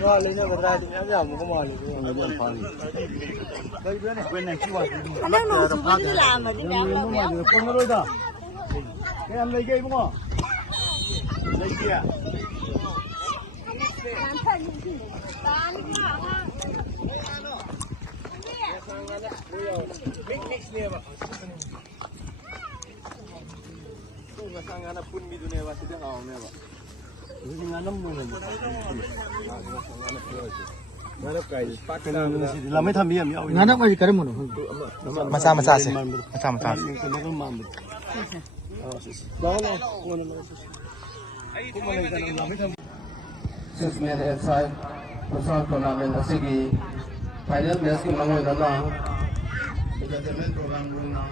Ngon lấy nó ra thì nó giảm một cái mồi này người dân phơi. Đây bữa này bên này chi hoài. Anh đang nấu chú đi làm mà đi làm đâu béo. Con nó đôi đó. Cái em lấy cây đúng không? Lấy kia. Sangat pun bidu ne wasi dah awam ne ba. Ini nganam mana? Nganam kai. Lama tham biam ya. Nganam kai kerem mana? Masa sih. Masa. Six-man inside Pasal tournament asigi final match ki mangoy dala entertainment program runa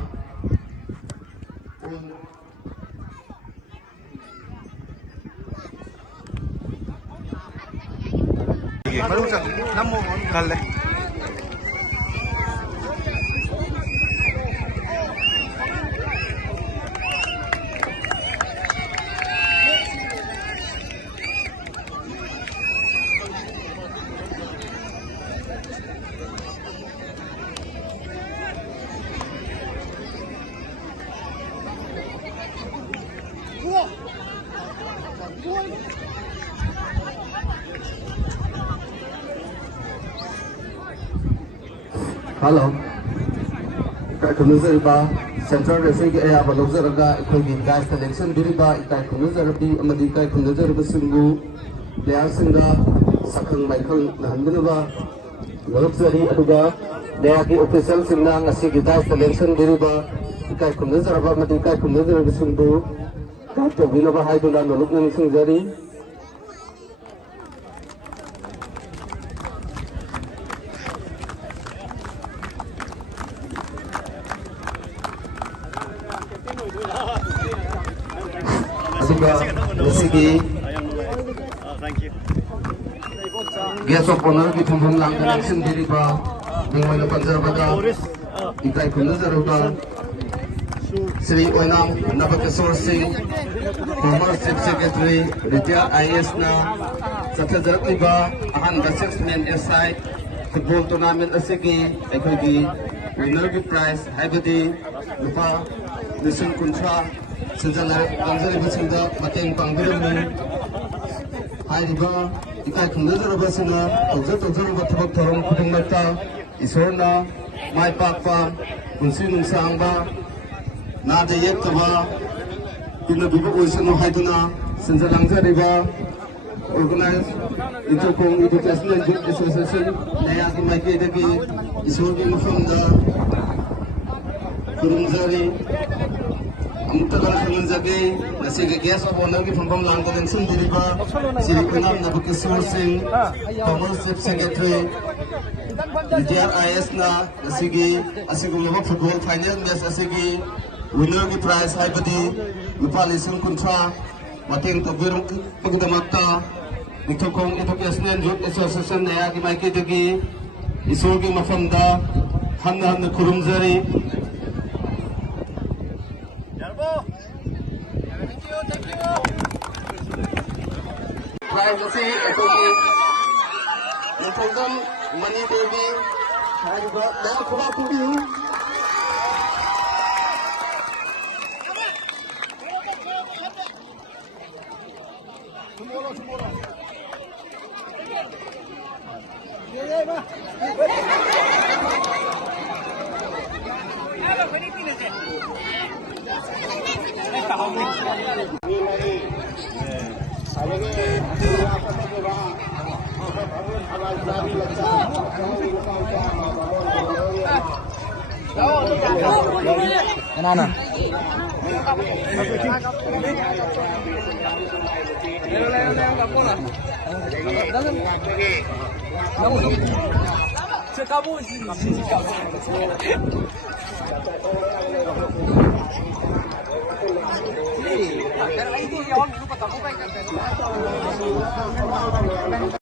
baru sa namo kalle Hello. Ikai khunuzar ba Central Referee ki aya balogzar ga ikoi guys selection diri ba ikai khunuzar bi amadi ikai khunuzar ba sungu player singa sakhang michael nahanbuna ba balogzari aduga daya ki official singa ngasi guys selection diri ba ikai khunuzar ba amadi ikai khunuzar ba sungu ka to bina ba haidula nolok ning singjari Sigi guest of honor ki thumhum lang election diri ba ningmai na panjar bada ikai khunuzar ba Sri Oinam Nabakeswar Singh former chief secretary retired IAS na sathajar ba ahan da 6-man SI football tournament asigi aikoi gi winner ki prize haibadi lupa lising kuntra Sinjala Ganjali Basinda Mateng Pangbiru Haiba Ikai Khunuzar Basina Tawjar Bathabak Thorom Khudingmata Isorna Mai Pakpa Kunsi Nungsangba Nada Yektaba Tina Bibu Oisano Haiduna Sinjalangza Riba Organized Interkong Educational Youth Association Nayaki Maike Dagi Isorgi Mufamda Kurumzari Mutakan khunuzage nasi guest of honor ki phambam lang ko election diri ba Sri Kunam Nabakeswar Singh former chief secretary retired IAS na asigi laba football final match asigi winner ki prize haibadi lupa lising kuntra mateng tabirum pagdamakta Mitokong Educational Youth Association naya ki maike dagi isogi mafamda hanna kurumzari Thank you. Privacy, money baby, and got Mana?